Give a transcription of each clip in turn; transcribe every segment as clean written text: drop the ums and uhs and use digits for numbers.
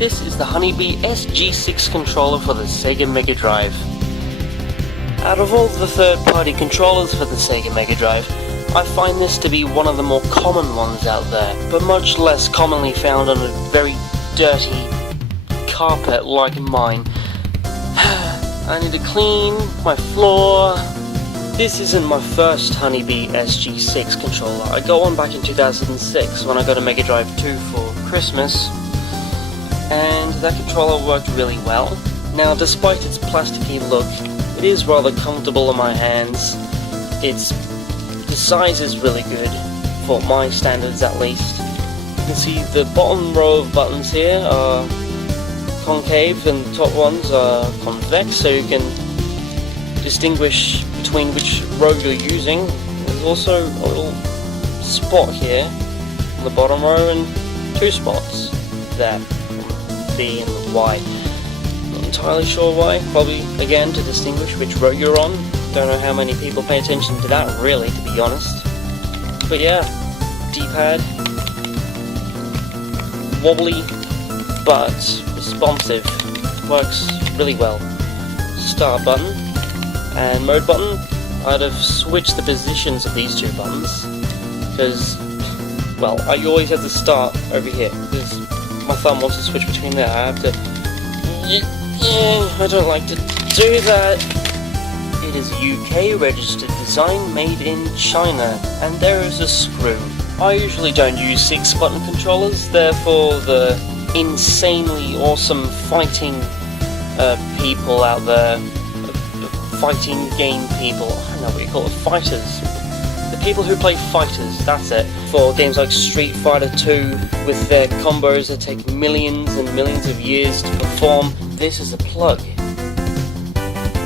This is the Honeybee SG-6 controller for the SEGA Mega Drive. Out of all the third-party controllers for the SEGA Mega Drive, I find this to be one of the more common ones out there, but much less commonly found on a very dirty carpet like mine. I need to clean my floor. This isn't my first Honeybee SG-6 controller. I got one back in 2006 when I got a Mega Drive 2 for Christmas, and that controller worked really well. Now, despite its plasticky look, it is rather comfortable in my hands. The size is really good, for my standards at least. You can see the bottom row of buttons here are concave and the top ones are convex, so you can distinguish between which row you're using. There's also a little spot here on the bottom row and two spots there, B and the Y. Not entirely sure why, probably again to distinguish which row you're on. Don't know how many people pay attention to that really, to be honest. But yeah, D-pad, wobbly but responsive, works really well. Start button and mode button. I'd have switched the positions of these two buttons because, well, I always have to start over here because my thumb wants to switch between there. I have to, I don't like to do that. It is a UK registered design made in China, and there is a screw. I usually don't use 6-button controllers, therefore the insanely awesome fighting people out there, fighting game people, I don't know what you call it, fighters. The people who play fighters, that's it. For games like Street Fighter 2, with their combos that take millions and millions of years to perform, this is a plug.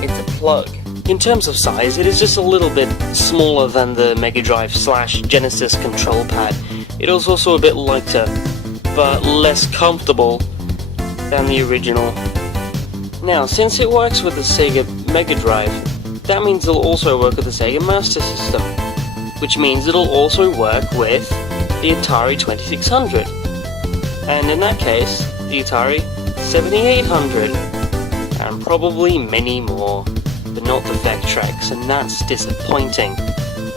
It's a plug. In terms of size, it is just a little bit smaller than the Mega Drive / Genesis control pad. It is also a bit lighter, but less comfortable than the original. Now, since it works with the SEGA Mega Drive, that means it'll also work with the SEGA Master System, which means it'll also work with the Atari 2600, and in that case, the Atari 7800, and probably many more, but not the Vectrex, and that's disappointing.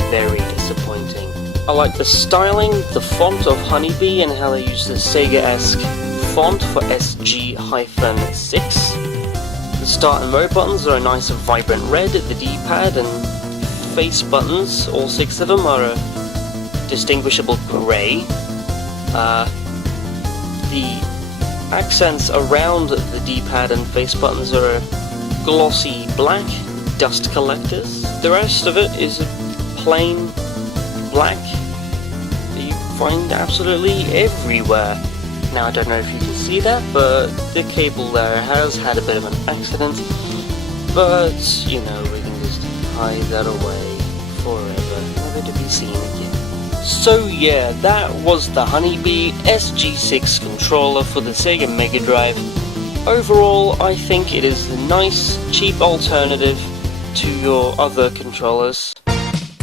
Very disappointing. I like the styling, the font of Honeybee, and how they use the Sega-esque font for SG-6. The start and mode buttons are a nice vibrant red. The D-pad and face buttons, all 6 of them, are a distinguishable grey. The accents around the D-pad and face buttons are a glossy black, dust collectors. The rest of it is plain black that you find absolutely everywhere. Now, I don't know if you can see that, but the cable there has had a bit of an accident, but you know, we can just hide that away forever, never to be seen again. So yeah, that was the Honeybee SG-6 controller for the SEGA Mega Drive. Overall, I think it is a nice, cheap alternative to your other controllers.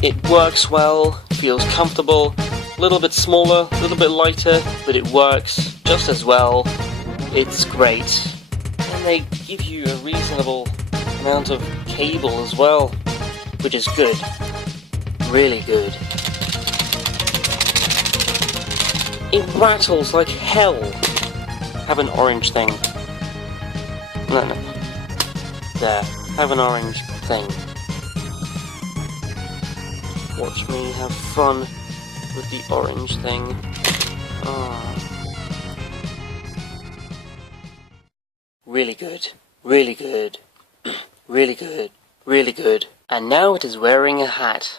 It works well, feels comfortable, a little bit smaller, a little bit lighter, but it works just as well. It's great. And they give you a reasonable amount of cable as well, which is good. Really good. It rattles like hell. Have an orange thing. No. There. Have an orange thing. Watch me have fun with the orange thing. Oh. Really good. Really good. Really good. Really good. And now it is wearing a hat.